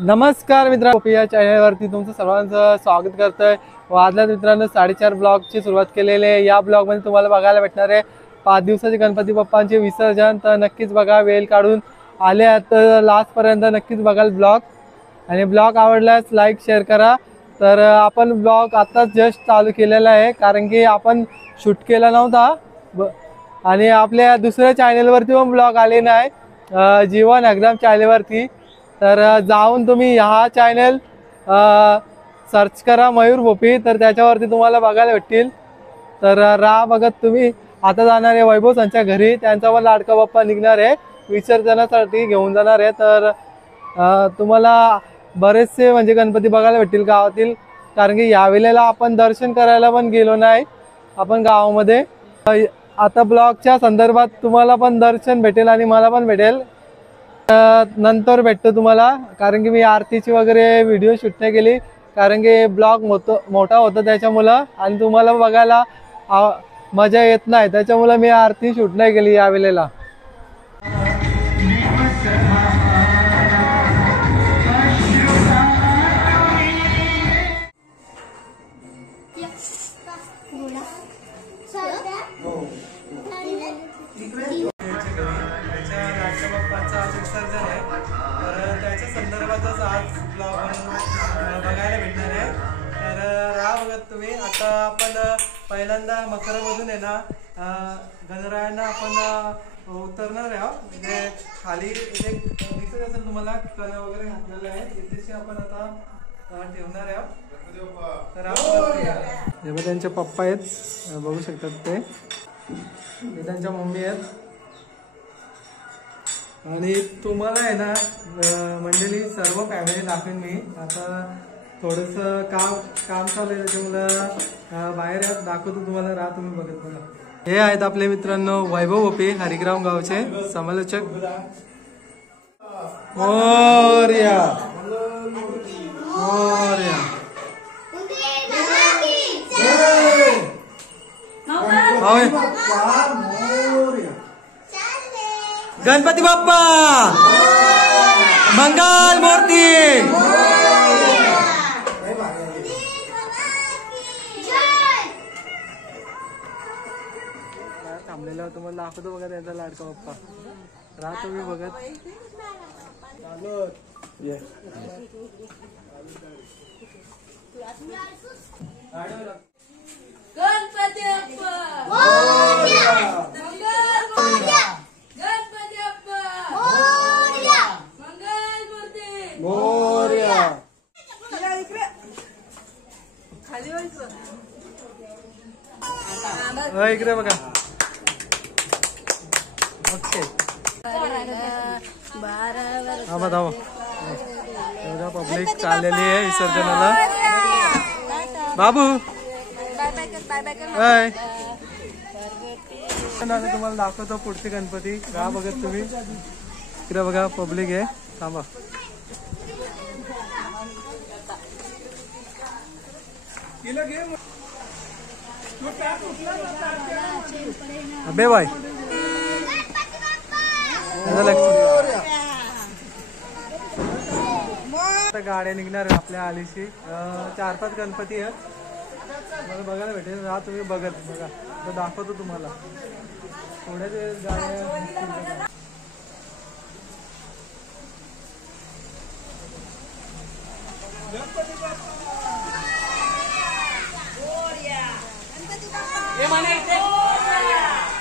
नमस्कार मित्रांनो, या चॅनलवरती तुमचं सर्वांचं स्वागत करतोय। वाजल्यात मित्रांनो 4:30 ब्लॉगची सुरुवात केलेली आहे। या ब्लॉगमध्ये तुम्हाला बघायला भेटणार आहे 5 दिवसाचे गणपती बाप्पांचे विसर्जन। तर नक्कीच बघा, वेळ काढून आले तर लास्ट पर्यंत नक्कीच बघाल ब्लॉग। आणि ब्लॉग आवडल्यास लाईक शेअर करा। तर आपण ब्लॉग आता जस्ट चालू केलेला आहे, कारण की आपण शूट केला नव्हता आणि आपल्या दुसऱ्या चॅनलवरती पण ब्लॉग आले नाही, जीवन एकदम चॅनलवरती। तर जाऊन तुम्ही हा चॅनल सर्च करा मयूर भोपी, तर त्याच्यावरती तुम्हाला बघायला भेटतील। तर राह बघत तुम्ही। आता जाणार आहे वैभव संच्या घरी, त्यांचा पण लाडका बाप्पा निघणार आहे विसर्जनासाठी, घेऊन जाणार आहे। तर तुम्हाला बरेचसे म्हणजे गणपती बघायला भेटतील गावातील, कारण की यावेळेला आपण दर्शन करायला पण गेलो नाही आपण गावामध्ये। आता ब्लॉगच्या संदर्भात तुम्हाला पण दर्शन भेटेल आणि मला पण भेटेल, नंतर भेटतो तुम्हाला। कारण की मी आरतीची वगैरे व्हिडिओ शूट नाही केली, कारण की ब्लॉग मोठा होता त्याच्यामुळं, आणि तुम्हाला बघायला मजा येत नाही, त्याच्यामुळं मी आरती शूट नाही केली यावेळेला। त्याच्या संदर्भातच आज ब्लॉग बघायला भेटणार आहे। तर राहा बघत तुम्ही। आता आपण पहिल्यांदा मकरमधून आहे ना गणरायांना आपण उतरणार आहे, म्हणजे खाली इथे दिसत असेल तुम्हाला कण वगैरे घातलेलं आहे, इथेच आपण आता ठेवणार आहे। तर त्यांचे पप्पा आहेत, बघू शकतात ते त्यांच्या मम्मी आहेत। आणि तुम्हाला आहे ना मंडळी सर्व फॅमिली दाखवेन मी। आता थोडंसं काम चालू आहे, त्याच्यामुळं बाहेर दाखवतो तुम्हाला, राहा तुम्ही बघत बघा। हे आहेत आपले मित्रांनो वैभव भोपी, हरिग्राम गावचे समालोचक। मोरया मोरया गणपती बाप्पा मंगल मूर्ती। थांबलेला तुम्हाला दाखवतो बघा त्यांचा लाडका बाप्पा, राहा तुम्ही बघत। गणपती इकडे बघा। ओके थांबा थांबा, एवढा पब्लिक चाललेली आहे विसर्जनाला। बाबू बाय, तुम्हाला दाखवतो पुढचे गणपती, राहा बघत तुम्ही। इकडे बघा पब्लिक आहे, थांबा। अबे भाई गाड्या निघणार आहे आपल्या आलीशी, 4-5 गणपती आहेत, मला बघायला भेटेल, राहा तुम्ही बघत बघा। तर दाखवतो तुम्हाला थोड्याच गाड्या।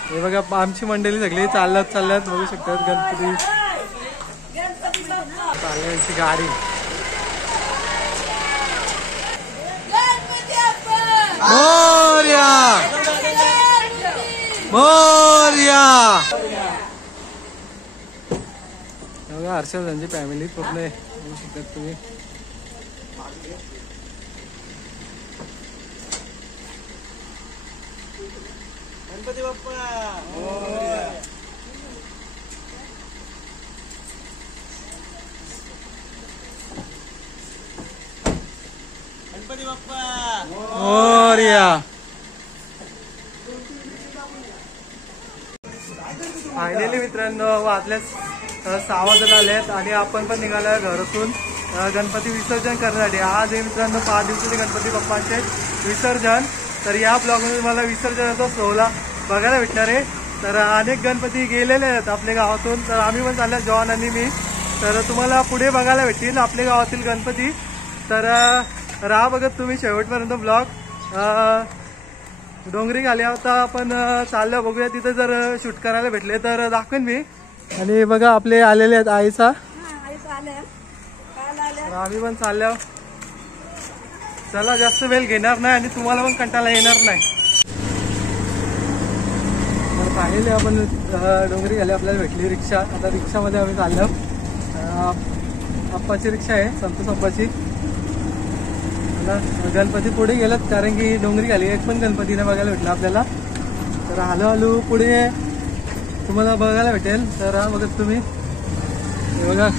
हे बघा आमची मंडळी सगळी चालल्यात बघू शकतात, गणपती चालण्याची गाडी। मोरया मोरया बघा, हर्षद यांची फॅमिली पूर्ण बघू शकतात तुम्ही। गणपती बाप्पा मोरया। गणपती बाप्पा मोरया। फायनली मित्रांनो वाजलेच 6 वाजून आलेत आणि आपण पण निघालोय घरातून। गणपती विसर्जन करण्यासाठी. आज आहे मित्रांनो 5 दिवसाचे गणपती बाप्पांचे विसर्जन. तर या ब्लॉगमध्ये तुम्हाला विसर्जनाचा सोहळा बघायला भेटणार आहे. तर अनेक गणपती गेलेले आहेत आपल्या गावातून, तर आम्ही पण चाललो जॉन आणि मी. तर तुम्हाला पुढे बघायला भेटतील आपल्या गावातील गणपती. तर राहा बघत तुम्ही शेवटपर्यंत ब्लॉग. डोंगरी खाली आता आपण चाललो, बघूया तिथे जर शूट करायला भेटले तर दाखवेन मी. आणि बघा आपले आलेले आहेत आईचा, आम्ही पण चाललो. चला जास्त वेळ घेणार नाही आणि तुम्हाला पण कंटाळा येणार नाही. तर पाहिले आपण डोंगरी खाली आपल्याला भेटली रिक्षा. आता रिक्षामध्ये आम्ही चाललो. अप्पाची रिक्षा आहे, संतोष अप्पाची. गणपती पुढे गेलात कारण की डोंगरी खाली एक पण गणपती नाही बघायला भेटला आपल्याला. तर हळूहळू पुढे तुम्हाला बघायला भेटेल. तर हा बघत तुम्ही हे बघा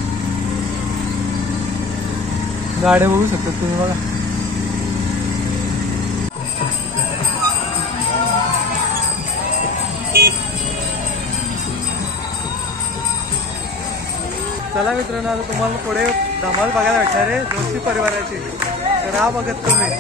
गाड्या बघू शकतात तुम्ही बघा. चला मित्रांनो, आता तुम्हाला पुढे धमाल बघायला भेटणार आहे जोशी परिवाराची. तर हा बघत तुम्ही.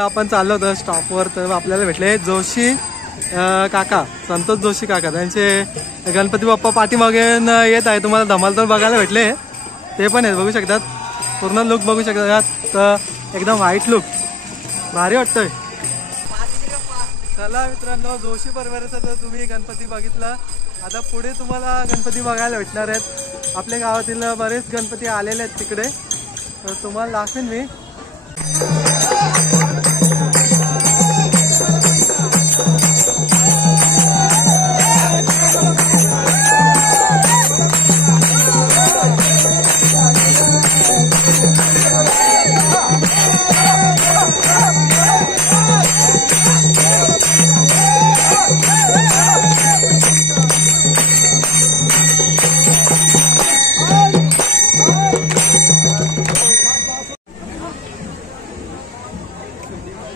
आपण चाललो होतो स्टॉपवर. तर आपल्याला भेटले जोशी काका, संतोष जोशी काका. त्यांचे गणपती बाप्पा पाठीमागे येत आहे. तुम्हाला धमाल तर बघायला भेटले, ते पण आहेत बघू शकतात. पूर्ण लुक बघू शकतात. तर एकदम व्हाईट लुक भारी वाटतोय. चला मित्रांनो, जोशी परिवाराचा तर तुम्ही गणपती बघितला. आता पुढे तुम्हाला गणपती बघायला भेटणार आहेत. आपल्या गावातील बरेच गणपती आलेले आहेत तिकडे, तर तुम्हाला दाखवेन मी.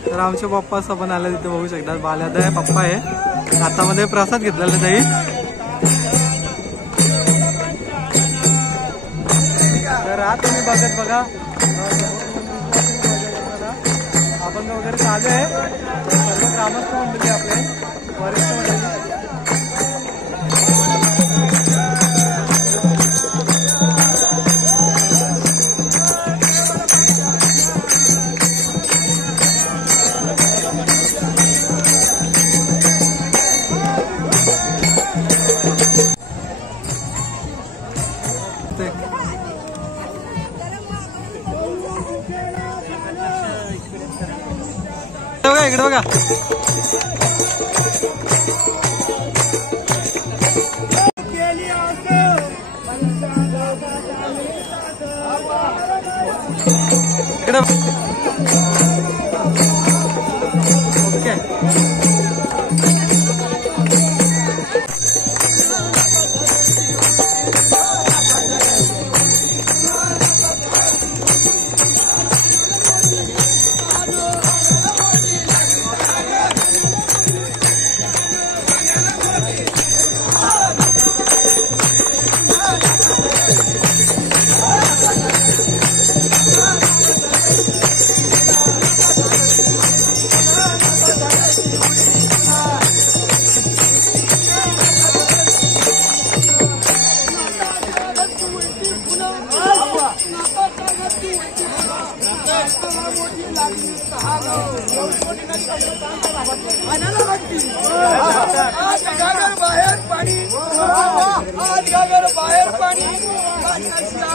तर आमच्या पप्पा पण आले तिथे बघू शकतात. बाल्यादा पप्पा आहे, हातामध्ये प्रसाद घेतलेला ताई. तर आज तुम्ही बघत बघा आपण वगैरे चालू आहे. सर्व ग्रामस्थ मंडळी आपले वरिष्ठ मंडळी. वाटतंय. बघा इकडे बघा. इकडे ओके. बाहेर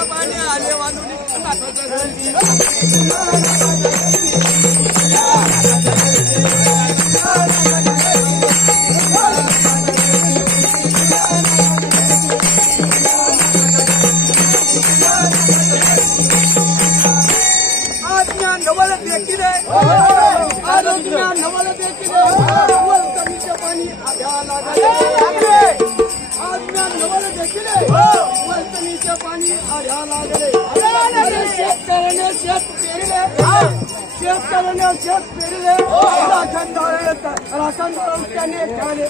पाणी आले वाजून नवल देखील नवल देखील वलकणीचे पाणी आध्या लागले. नवल देखील वलकणीचे पाणी आध्या लागले. शेतकऱ्याने शेत पेरले, शेतकऱ्याने शेत पेरले. राखण त्याने ठेवले.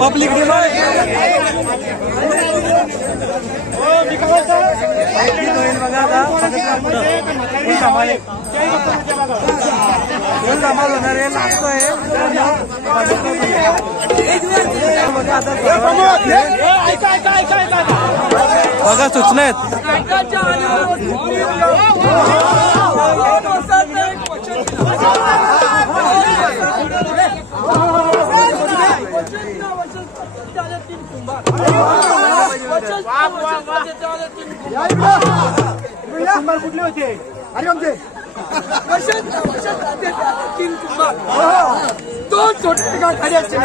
पब्लिक बघा सूचना आहेत. कुठले होते अरे आमचे दोन छोटे गाड्याचे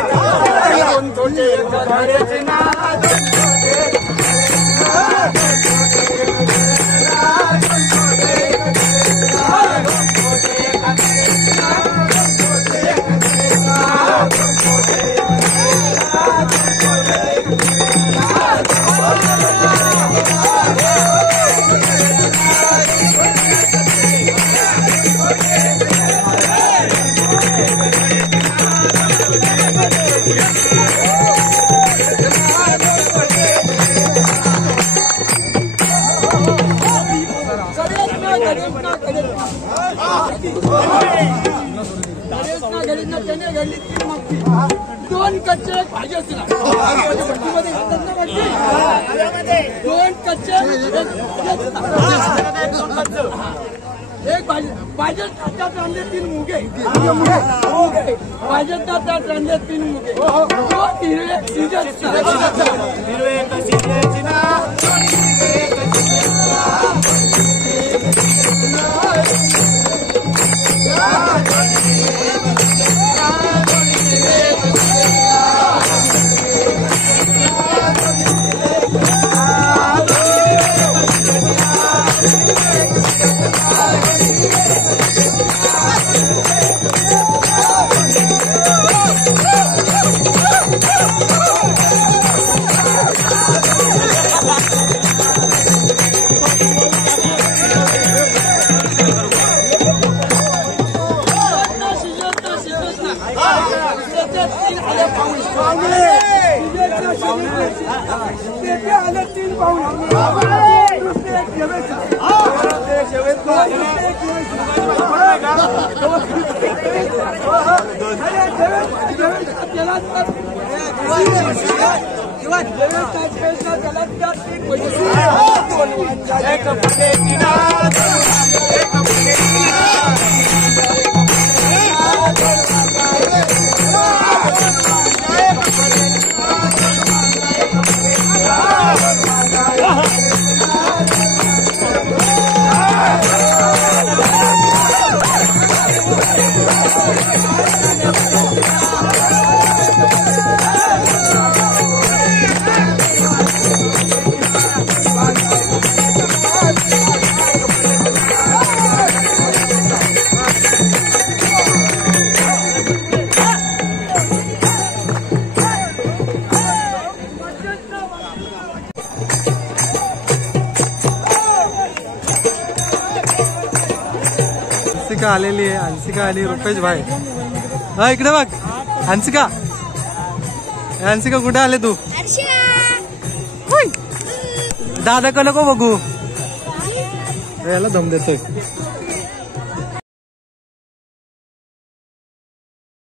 दोन छोटे गाड्याचे दोन कच्चे भाजी असतील दोन कच्चे एक भाजप त्यात रांधे 3 मुगे भाजप त्यात रांधे 3 मुगे दोन हिरवे हंसिका आलेली आहे. हंसिका आणि रुपेश भाई. हा इकडे बघ हंसिका. हंसिका कुठे आले तू? दादा का नको बघू. याला दम देतोय.